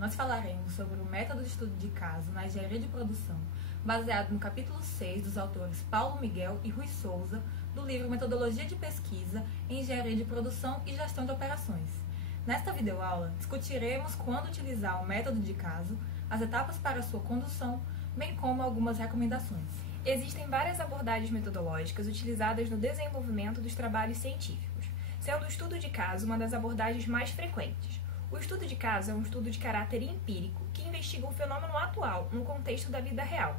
nós falaremos sobre o método de estudo de caso na engenharia de produção, baseado no capítulo 6 dos autores Paulo Miguel e Rui Souza, do livro Metodologia de Pesquisa em Engenharia de Produção e Gestão de Operações. Nesta videoaula, discutiremos quando utilizar o método de caso, as etapas para sua condução, bem como algumas recomendações. Existem várias abordagens metodológicas utilizadas no desenvolvimento dos trabalhos científicos, sendo o estudo de caso uma das abordagens mais frequentes. O estudo de caso é um estudo de caráter empírico que investiga um fenômeno atual no contexto da vida real.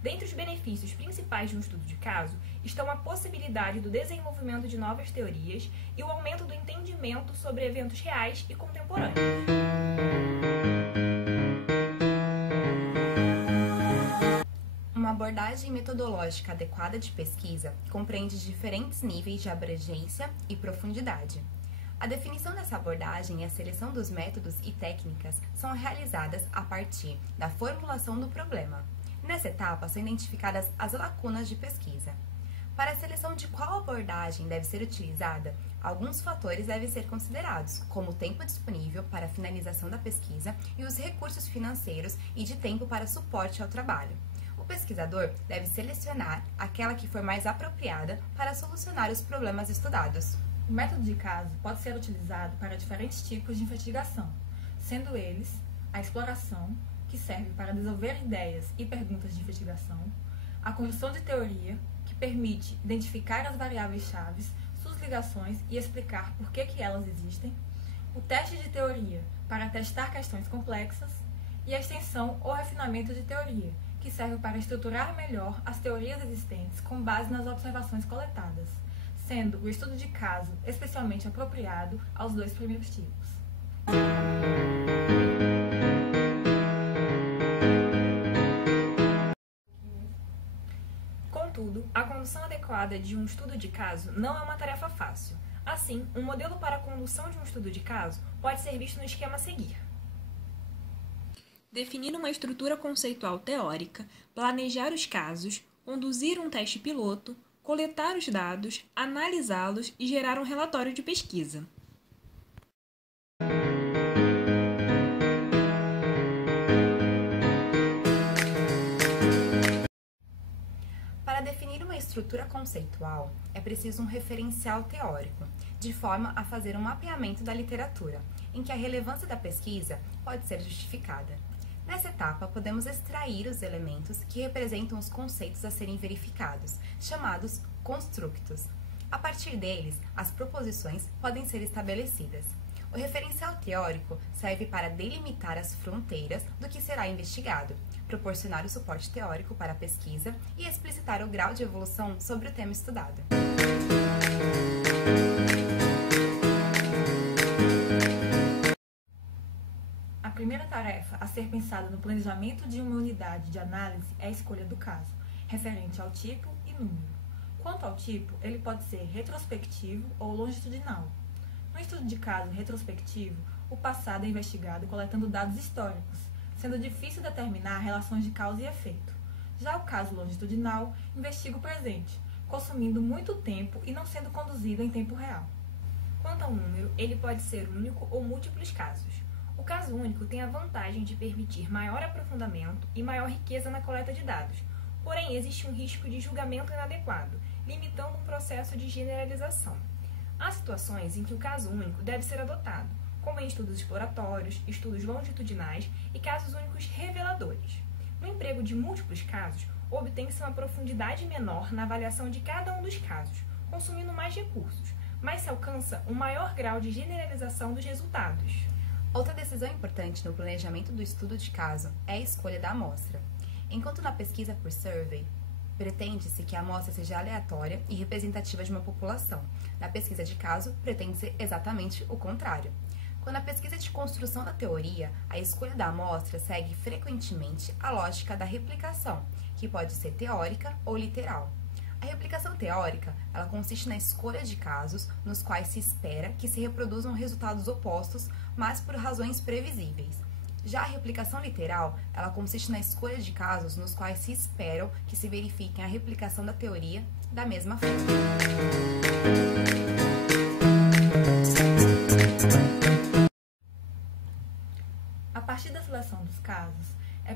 Dentre os benefícios principais de um estudo de caso estão a possibilidade do desenvolvimento de novas teorias e o aumento do entendimento sobre eventos reais e contemporâneos. Uma abordagem metodológica adequada de pesquisa compreende diferentes níveis de abrangência e profundidade. A definição dessa abordagem e a seleção dos métodos e técnicas são realizadas a partir da formulação do problema. Nessa etapa são identificadas as lacunas de pesquisa. Para a seleção de qual abordagem deve ser utilizada, alguns fatores devem ser considerados, como o tempo disponível para a finalização da pesquisa e os recursos financeiros e de tempo para suporte ao trabalho. O pesquisador deve selecionar aquela que for mais apropriada para solucionar os problemas estudados. O método de caso pode ser utilizado para diferentes tipos de investigação, sendo eles a exploração, que serve para desenvolver ideias e perguntas de investigação, a construção de teoria, que permite identificar as variáveis-chave, suas ligações e explicar por que elas existem, o teste de teoria, para testar questões complexas, e a extensão ou refinamento de teoria, que serve para estruturar melhor as teorias existentes com base nas observações coletadas, sendo o estudo de caso especialmente apropriado aos dois primeiros tipos. Contudo, a condução adequada de um estudo de caso não é uma tarefa fácil. Assim, um modelo para a condução de um estudo de caso pode ser visto no esquema a seguir. Definir uma estrutura conceitual teórica, planejar os casos, conduzir um teste piloto, coletar os dados, analisá-los e gerar um relatório de pesquisa. Para definir uma estrutura conceitual, é preciso um referencial teórico, de forma a fazer um mapeamento da literatura, em que a relevância da pesquisa pode ser justificada. Nessa etapa, podemos extrair os elementos que representam os conceitos a serem verificados, chamados constructos. A partir deles, as proposições podem ser estabelecidas. O referencial teórico serve para delimitar as fronteiras do que será investigado, proporcionar o suporte teórico para a pesquisa e explicitar o grau de evolução sobre o tema estudado. A primeira tarefa a ser pensada no planejamento de uma unidade de análise é a escolha do caso, referente ao tipo e número. Quanto ao tipo, ele pode ser retrospectivo ou longitudinal. No estudo de caso retrospectivo, o passado é investigado coletando dados históricos, sendo difícil determinar relações de causa e efeito. Já o caso longitudinal investiga o presente, consumindo muito tempo e não sendo conduzido em tempo real. Quanto ao número, ele pode ser único ou múltiplos casos. O caso único tem a vantagem de permitir maior aprofundamento e maior riqueza na coleta de dados, porém existe um risco de julgamento inadequado, limitando um processo de generalização. Há situações em que o caso único deve ser adotado, como em estudos exploratórios, estudos longitudinais e casos únicos reveladores. No emprego de múltiplos casos, obtém-se uma profundidade menor na avaliação de cada um dos casos, consumindo mais recursos, mas se alcança um maior grau de generalização dos resultados. Outra decisão importante no planejamento do estudo de caso é a escolha da amostra. Enquanto na pesquisa por survey, pretende-se que a amostra seja aleatória e representativa de uma população. Na pesquisa de caso, pretende-se exatamente o contrário. Quando a pesquisa de construção da teoria, a escolha da amostra segue frequentemente a lógica da replicação, que pode ser teórica ou literal. A replicação teórica, ela consiste na escolha de casos nos quais se espera que se reproduzam resultados opostos, mas por razões previsíveis. Já a replicação literal, ela consiste na escolha de casos nos quais se esperam que se verifiquem a replicação da teoria da mesma forma. A partir das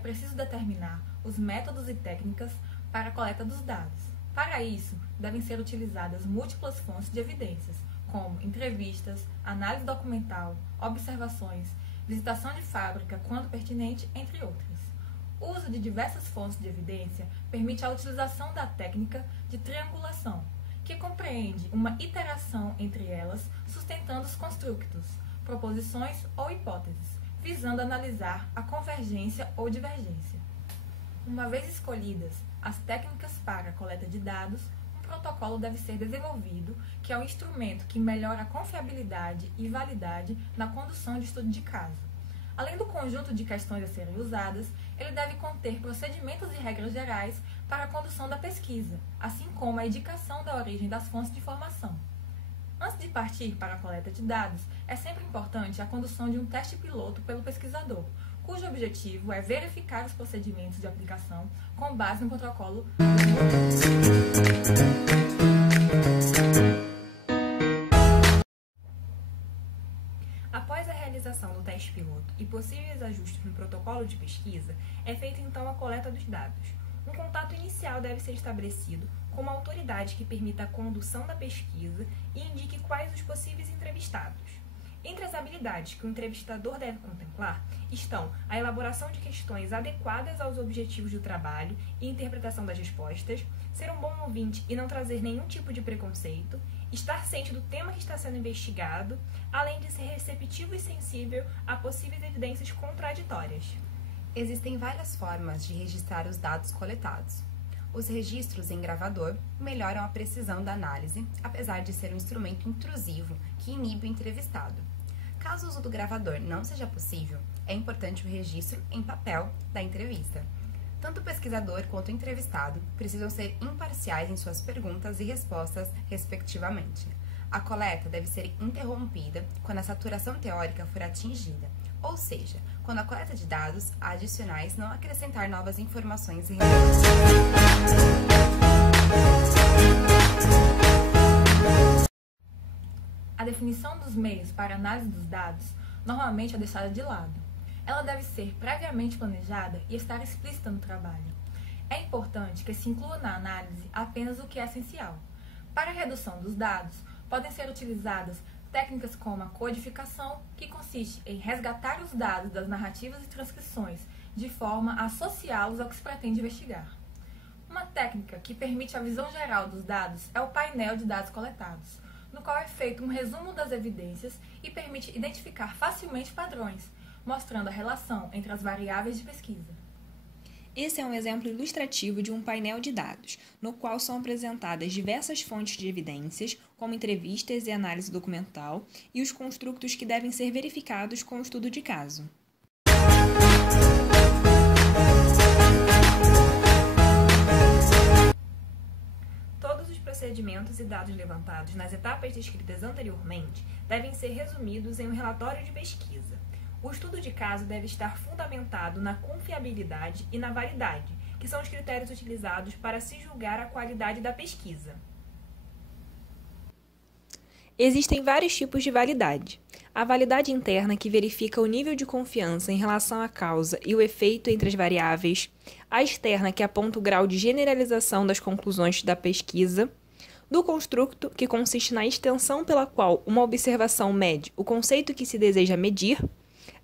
preciso determinar os métodos e técnicas para a coleta dos dados. Para isso, devem ser utilizadas múltiplas fontes de evidências, como entrevistas, análise documental, observações, visitação de fábrica, quando pertinente, entre outras. O uso de diversas fontes de evidência permite a utilização da técnica de triangulação, que compreende uma iteração entre elas, sustentando os constructos, proposições ou hipóteses, visando analisar a convergência ou divergência. Uma vez escolhidas as técnicas para a coleta de dados, um protocolo deve ser desenvolvido, que é o instrumento que melhora a confiabilidade e validade na condução de estudo de caso. Além do conjunto de questões a serem usadas, ele deve conter procedimentos e regras gerais para a condução da pesquisa, assim como a indicação da origem das fontes de informação. Antes de partir para a coleta de dados, é sempre importante a condução de um teste piloto pelo pesquisador, cujo objetivo é verificar os procedimentos de aplicação com base no protocolo. Após a realização do teste piloto e possíveis ajustes no protocolo de pesquisa, é feita então a coleta dos dados. Um contato inicial deve ser estabelecido com uma autoridade que permita a condução da pesquisa e indique quais os possíveis entrevistados. Entre as habilidades que o entrevistador deve contemplar estão a elaboração de questões adequadas aos objetivos do trabalho e interpretação das respostas, ser um bom ouvinte e não trazer nenhum tipo de preconceito, estar ciente do tema que está sendo investigado, além de ser receptivo e sensível a possíveis evidências contraditórias. Existem várias formas de registrar os dados coletados. Os registros em gravador melhoram a precisão da análise, apesar de ser um instrumento intrusivo que inibe o entrevistado. Caso o uso do gravador não seja possível, é importante o registro em papel da entrevista. Tanto o pesquisador quanto o entrevistado precisam ser imparciais em suas perguntas e respostas, respectivamente. A coleta deve ser interrompida quando a saturação teórica for atingida, ou seja, quando a coleta de dados adicionais não acrescentar novas informações relevantes. A definição dos meios para análise dos dados normalmente é deixada de lado. Ela deve ser previamente planejada e estar explícita no trabalho. É importante que se inclua na análise apenas o que é essencial. Para a redução dos dados, podem ser utilizadas técnicas como a codificação, que consiste em resgatar os dados das narrativas e transcrições, de forma a associá-los ao que se pretende investigar. Uma técnica que permite a visão geral dos dados é o painel de dados coletados, no qual é feito um resumo das evidências e permite identificar facilmente padrões, mostrando a relação entre as variáveis de pesquisa. Esse é um exemplo ilustrativo de um painel de dados, no qual são apresentadas diversas fontes de evidências, como entrevistas e análise documental, e os construtos que devem ser verificados com o estudo de caso. Todos os procedimentos e dados levantados nas etapas descritas anteriormente devem ser resumidos em um relatório de pesquisa. O estudo de caso deve estar fundamentado na confiabilidade e na validade, que são os critérios utilizados para se julgar a qualidade da pesquisa. Existem vários tipos de validade. A validade interna, que verifica o nível de confiança em relação à causa e o efeito entre as variáveis. A externa, que aponta o grau de generalização das conclusões da pesquisa. Do construto, que consiste na extensão pela qual uma observação mede o conceito que se deseja medir.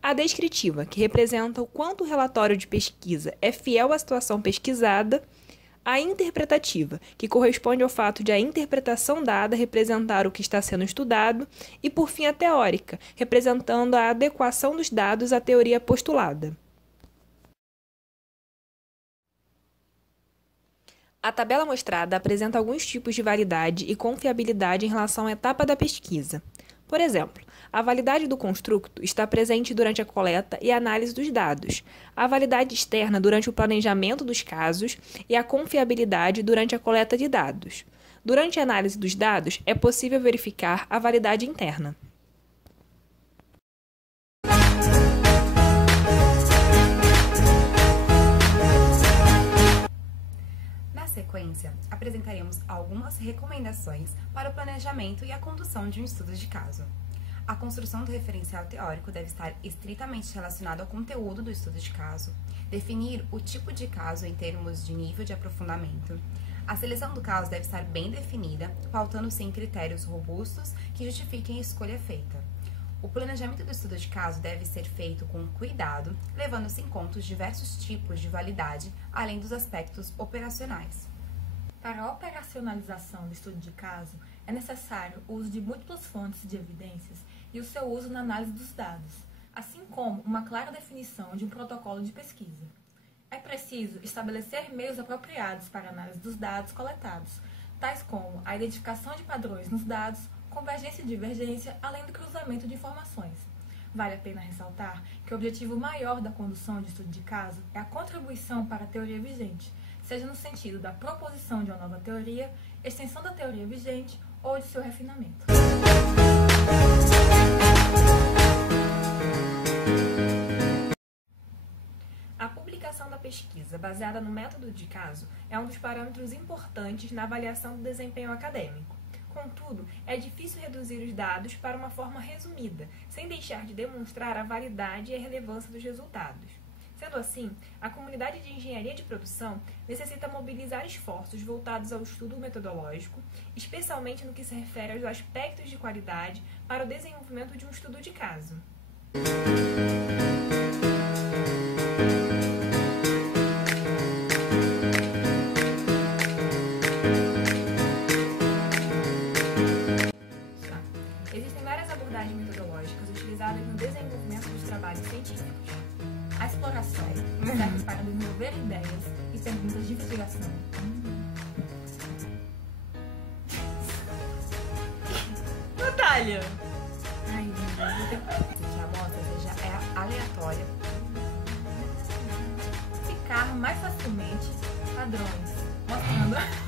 A descritiva, que representa o quanto o relatório de pesquisa é fiel à situação pesquisada. A interpretativa, que corresponde ao fato de a interpretação dada representar o que está sendo estudado. E, por fim, a teórica, representando a adequação dos dados à teoria postulada. A tabela mostrada apresenta alguns tipos de validade e confiabilidade em relação à etapa da pesquisa. Por exemplo, a validade do construto está presente durante a coleta e análise dos dados, a validade externa durante o planejamento dos casos e a confiabilidade durante a coleta de dados. Durante a análise dos dados, é possível verificar a validade interna. Na sequência, apresentaremos algumas recomendações para o planejamento e a condução de um estudo de caso. A construção do referencial teórico deve estar estritamente relacionada ao conteúdo do estudo de caso, definir o tipo de caso em termos de nível de aprofundamento. A seleção do caso deve estar bem definida, pautando-se em critérios robustos que justifiquem a escolha feita. O planejamento do estudo de caso deve ser feito com cuidado, levando-se em conta os diversos tipos de validade, além dos aspectos operacionais. Para a operacionalização do estudo de caso, é necessário o uso de múltiplas fontes de evidências e o seu uso na análise dos dados, assim como uma clara definição de um protocolo de pesquisa. É preciso estabelecer meios apropriados para a análise dos dados coletados, tais como a identificação de padrões nos dados, convergência e divergência, além do cruzamento de informações. Vale a pena ressaltar que o objetivo maior da condução de estudo de caso é a contribuição para a teoria vigente, seja no sentido da proposição de uma nova teoria, extensão da teoria vigente ou de seu refinamento. A publicação da pesquisa baseada no método de caso é um dos parâmetros importantes na avaliação do desempenho acadêmico. Contudo, é difícil reduzir os dados para uma forma resumida, sem deixar de demonstrar a validade e a relevância dos resultados. Sendo assim, a comunidade de engenharia de produção necessita mobilizar esforços voltados ao estudo metodológico, especialmente no que se refere aos aspectos de qualidade para o desenvolvimento de um estudo de caso. Existem várias abordagens metodológicas utilizadas no desenvolvimento dos trabalhos científicos. A exploração serve para desenvolver ideias e perguntas de investigação. Natália! Ai, meu Deus, Que a amostra seja aleatória. ficar mais facilmente padrões, mostrando